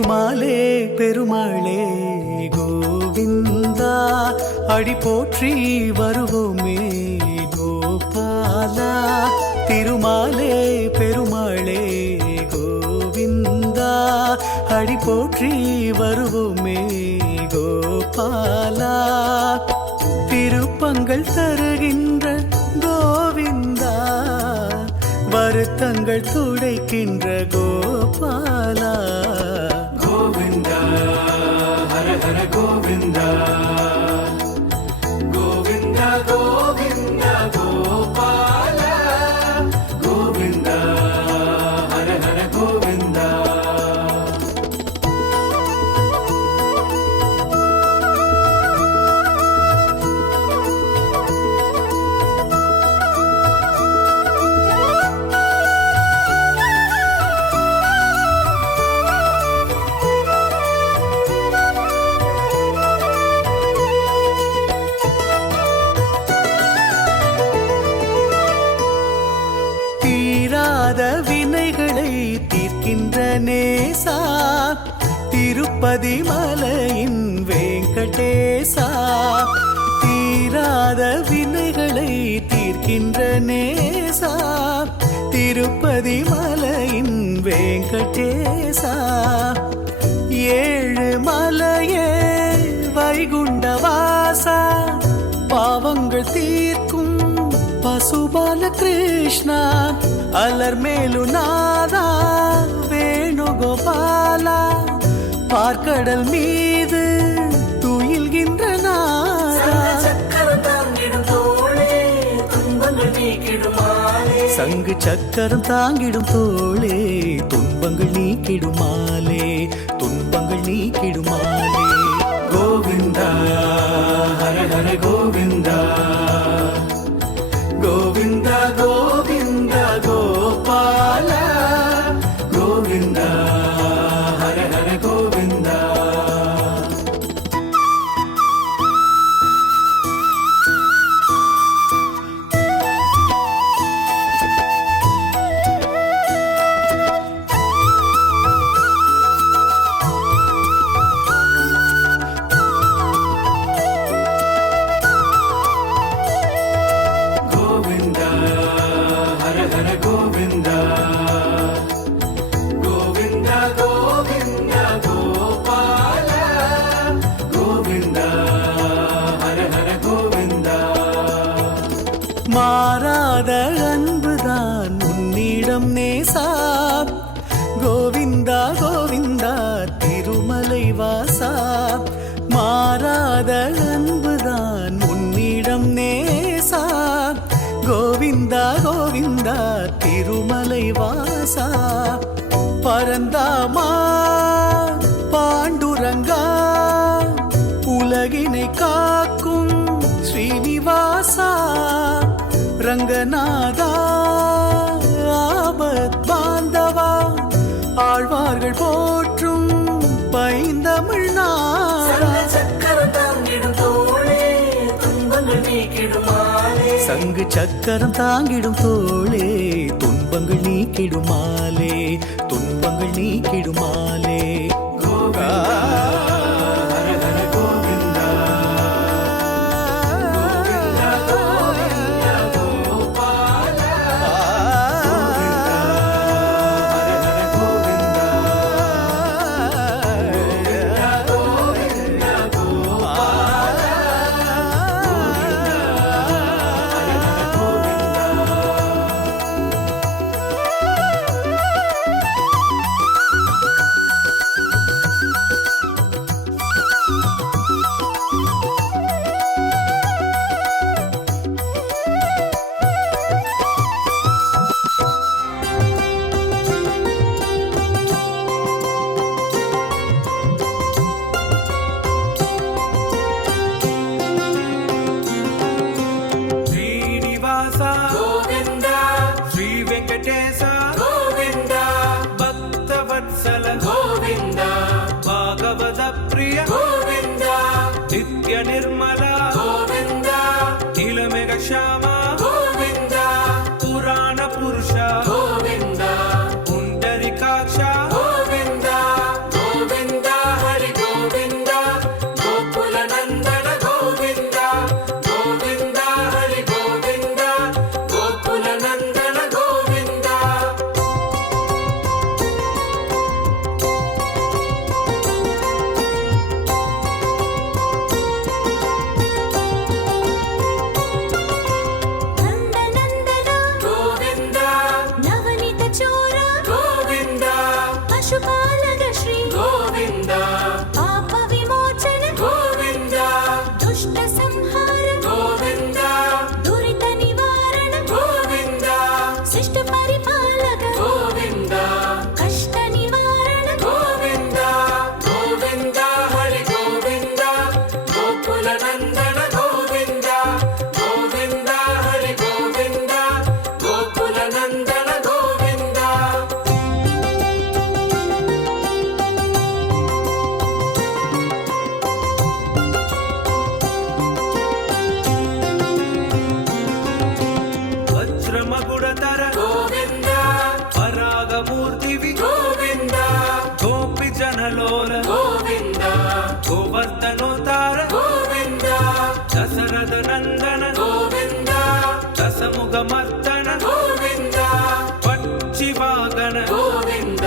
திருமாலே பெருமாளே கோவிந்தா அடி போற்றி வருவோமே கோபாலா. திருமாலே பெருமாளே கோவிந்தா அடி போற்றி வருவோமே கோபாலா. திருப்பங்கள் தருகின்ற கோவிந்தா வருத்தங்கள் துடைக்கின்ற கோபாலா. கோவிந்தா ஹர ஹர கோவிந்தா கோவிந்தா கோவிந்தா கோபாலா. கோவிந்தா ஹர ஹர கோவிந்தா. வினைகளை தீர்க்கின்ற நேசா திருப்பதி மலையின் வெங்கடேசா. தீராத வினைகளை தீர்க்கின்ற நேசா திருப்பதி மலையின் வெங்கடேசா. ஏழு மலையே வைகுண்டவாசா பாவங்கள் தீர்க்கும் பசுபால கிருஷ்ணா. அலர்மேலு நாதா வேணுகோபாலா பார்க்கடல் மீது துயில்கின்ற நாதா. சங்கு சக்கரம் தாங்கிடும் தோளே துன்பங்கள் நீக்கிடுமாலே துன்பங்கள் நீக்கிடுமாலே. கோவிந்தா ஹர ஹர கோவிந்தா கோவிந்தா கோவிந்தா கோபாலா. கோவிந்தா ஹர ஹர கோவிந்தா. மாறாத அன்புதான் உன்னிடம் நேசா. கோவிந்தா கோவிந்தா திருமலை வாசா. மாறாத அன்புதான் உன்னிடம் நேசா. கோவிந்தா கோவிந்தா திருமலை வாசா. பரந்தாமா பாண்டுரங்கா உலகினை காக்கும் ஸ்ரீனிவாசா. ரங்கநாதா ஆபத் பாந்தவா ஆழ்வார்கள் போற்றும் பைந்தமிழ் நாதா. சங்கு சக்கரம் தாங்கிடும் தோளே துன்பங்கள் நீக்கிடுமாலே துன்பங்கள் நீக்கிடுமாலே. लोल गोविंद गोवर्धनोतार गोविंद दशरथ नंदन गोविंद दशमुख मर्दन गोविंद पक्षिवागन गोविंद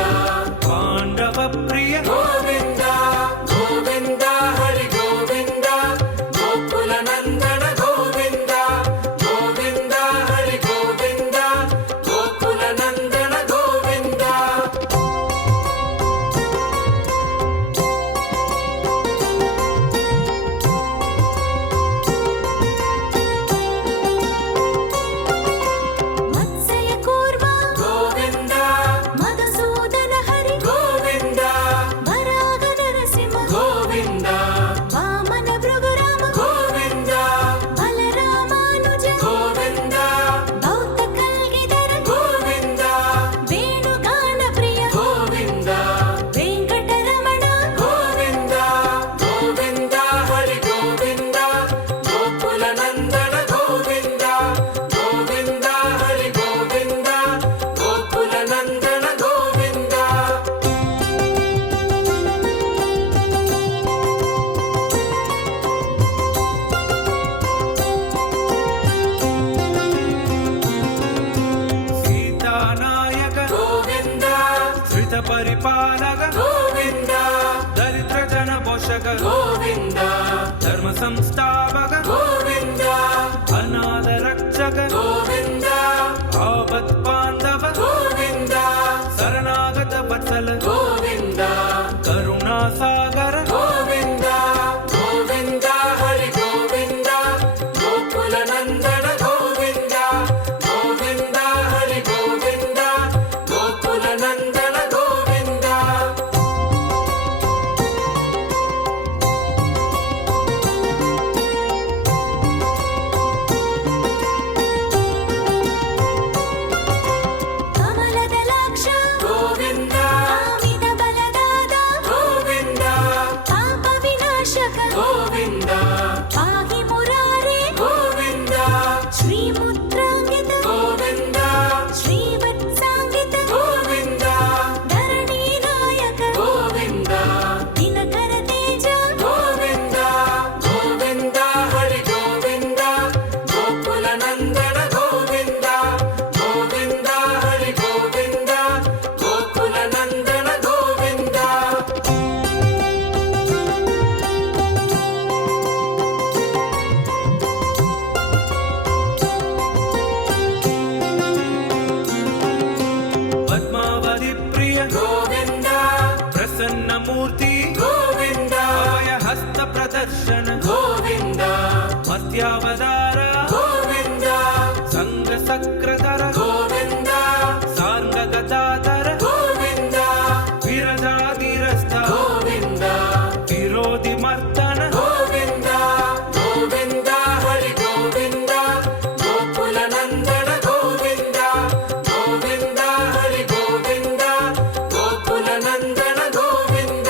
पांडव प्रिय गोविंद गोविंद हरि गोविंद गोकुल नंदन गोविंद गोविंद हरि गोविंद गोकुल नंदन गोविंद मत्स्य कूर्म गोविंद मधुसूदन हरि गोविंद वराह नरसिंह गोविंद वामन भृगुराम गोविंद बलरामानुज गोविंद बौद्ध कल्गिधर गोविंद वेणुगान प्रिय गोविंद वेंकटरमण गोविंद गोविंद हरि गोविंद गोकुल नंदन गोविंद गोविंद हरि गोविंद गोकुल नंदन गोविंद सीतानायक गोविंद श्रित परिपालक गोविंद दरिद्र जन पोषक गोविंद धर्म संस्थापक गोविंद अनाथ रक्षक गोविंद आपत् बांधव गोविंद शरणागत वत्सल गोविंद करुणा सागर गोविंद गोविंद हरि गोविंद गोकुल नंदन गोविंद गोविंद हरि गोविंद गोकुल नंदन गोविंद कमलदलाक्ष गोविंद कामित बलदादा गोविंद पाप विनाशक गोविंद पाहि मुरारे गोविंद श्रीमुद्राङ्कित गोविंद श्रीवत्साङ्कित गोविंद धरणी नायक गोविंद दिनकर तेज गोविंद गोविंद हरि गोविंद गोकुल नंदन गोविंद गोविंद हरि गोविंद गोकुल नंदन गोविंद पद्मावती प्रिय गोविंद प्रसन्न मूर्ति गोविंद अभय हस्त प्रदर्शन गोविंद मत्यावतार गोविंद संग सक्र गोविंद सांग गदाधर गोविंद विरजाधिरस्थ गोविंद विरोधि मर्दन गोविंद गोविंद हरि गोविंद गोकुल नंदन गोविंद गोविंद हरि गोविंद गोकुल नंदन गोविंद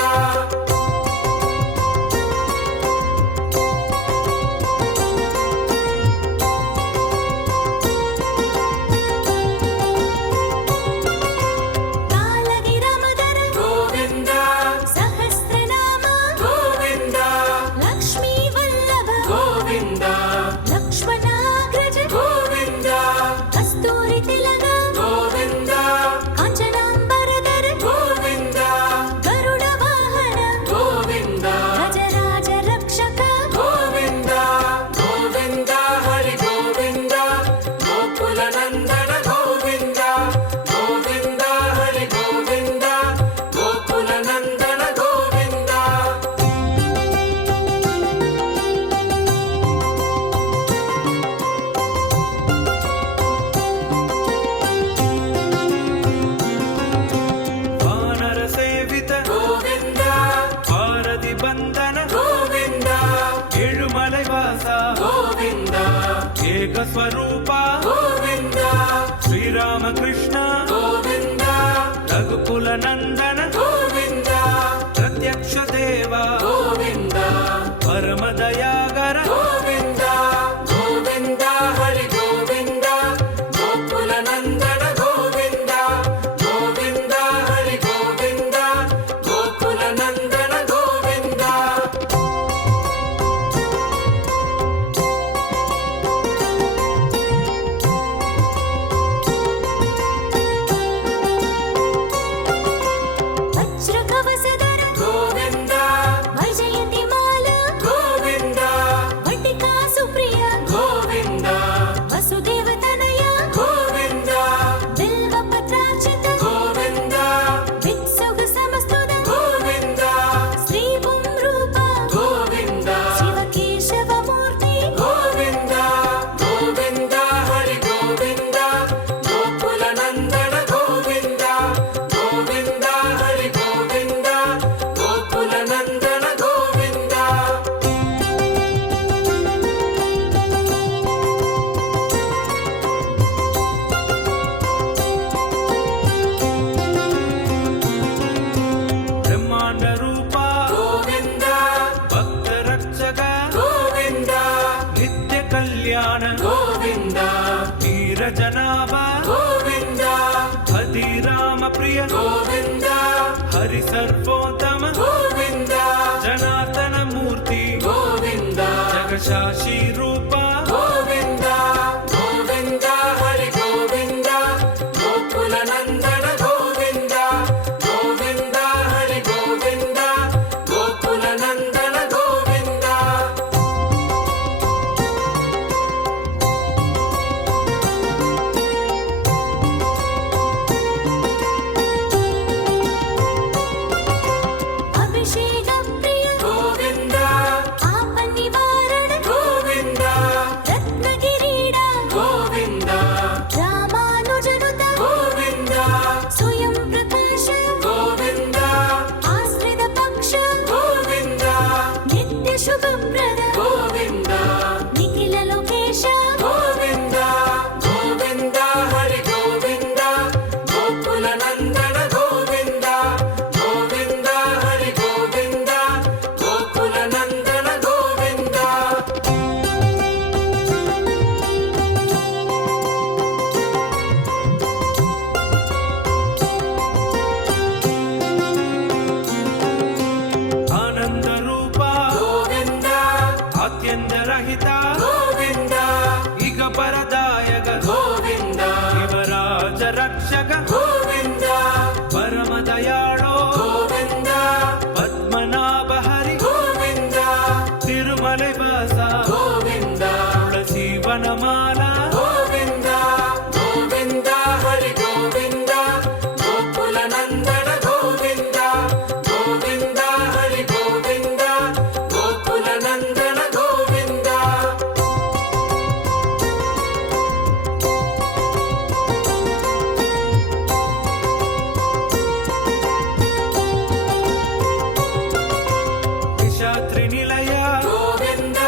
శేషాద్రి నిలయ గోవింద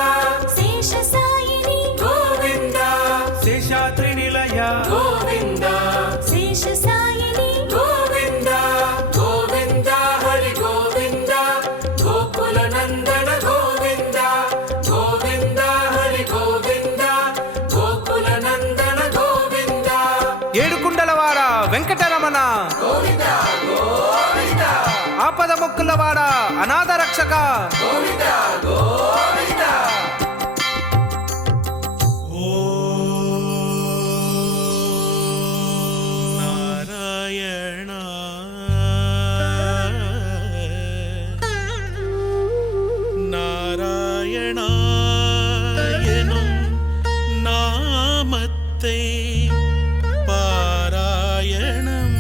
శేషసాయిని గోవింద శేషాద్రి నిలయ గోవింద శేషసాయిని గోవింద గోవింద హరి గోవింద గోకుల నందన గోవింద గోవింద హరి గోవింద గోకుల నందన గోవింద ఏడుకుండలవాడ వెంకటరమణ గోవింద గోవింద ఆపద మొక్కులవాడ అనాథ రక్షక గోవింద గోవింద நாராயண நாராயணா எனும் நாமத்தை பாராயணம்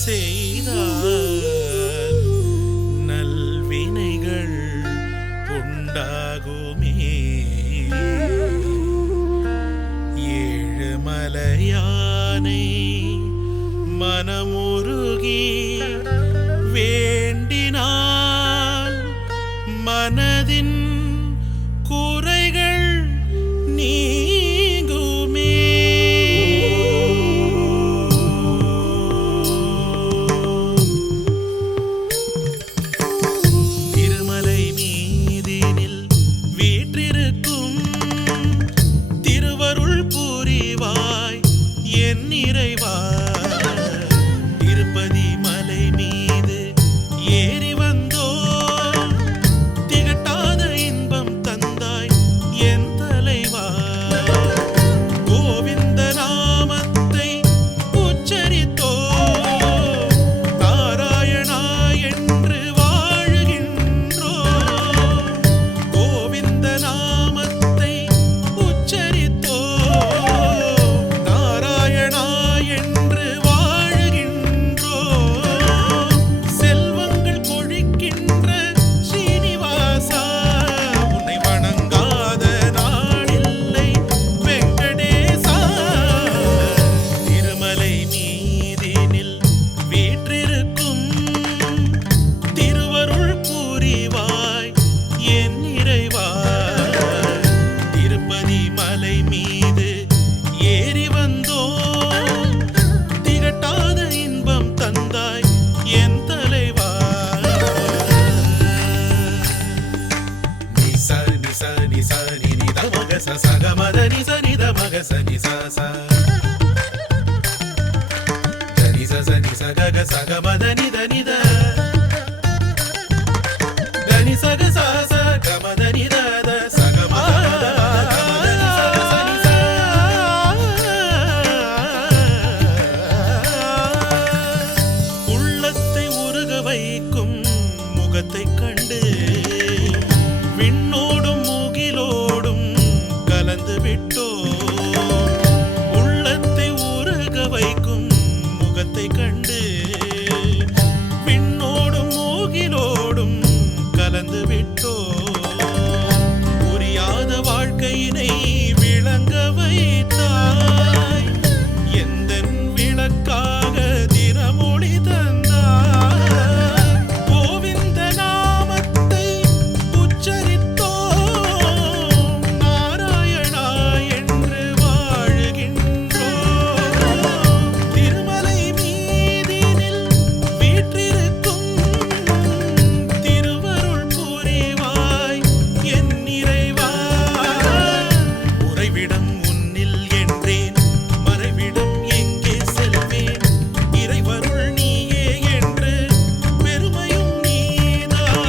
செய்தால் நல்வினைகள் உண்டாகுமே ஏழுமலையானை மனமுருகி வேண்டினால் மனதின் குறைகள் நீங்குமே திருமலை மீதினில் வீற்றிருக்கும் திருவருள் புரிவாய் என் இறைவா திருப்பதி மலை மீது ஏறி வந்தோ திகட்டாத இன்பம் தந்தாய் என் தலைவா கோவிந்த நாமத்தை உச்சரித்தோ நாராயணா என்று வாழுகின்றோ கோவிந்த நாமத்தை உச்சரித்தோ நாராயணா என்று வாழுகின்றோ செல்வங்கள் கொழிக்கின்ற ஸ்ரீனிவாசா உன்னை வணங்காத நாளில்லை வெங்கடேசா திருமலை மீதினில் வீற்றிருக்கும் திருவருள் புரிவாய் என் இறைவா திருப்பதி மலை மீது ஏறி வந்தோ திகட்டாத இன்பம் தந்தாய் என் தலைவா நிச நிச நிச நித மக சக மத நிச நித மக ச நிச ச ని స ని స గ గ స గ మ ద ని ద ని ద ద ని స గ స స గ మ ద ని ద ద స గ మ ద ద గ మ ద ని స గ స ని స உள்ளத்தை உருக வைக்கும் முகத்தை கண்டு விண்ணோடும் முகிலோடும் கலந்து விட்டோ உள்ளத்தை உருக வைக்கும் முகத்தை கண்டு விண்ணோடும் முகிலோடும் கலந்து விட்டோ புரியாத வாழ்க்கையினை விளங்க வைத்தாய் எந்தன் விளக்காக தினமொழி தந்தாய் கோவிந்த நாமத்தை உச்சரித்தோ நாராயணா என்று வாழுகின்றோ திருமலை மீதினில் வீற்றிருக்கும் திருவருள் புரிவாய் என் இறைவா உறைவிடம் உன்னில் என்றேன் மறைவிடம் எங்கே செல்வேன் இறைவருள் நீயே என்று பெருமையும் நீதான்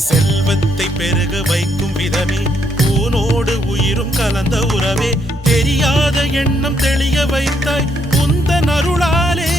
செல்வத்தை பெருக வைக்கும் விதமே ஊனோடு உயிரும் கலந்த உறவே தெரியாத எண்ணம் தெளிய வைத்தாய் உந்தன் அருளாலே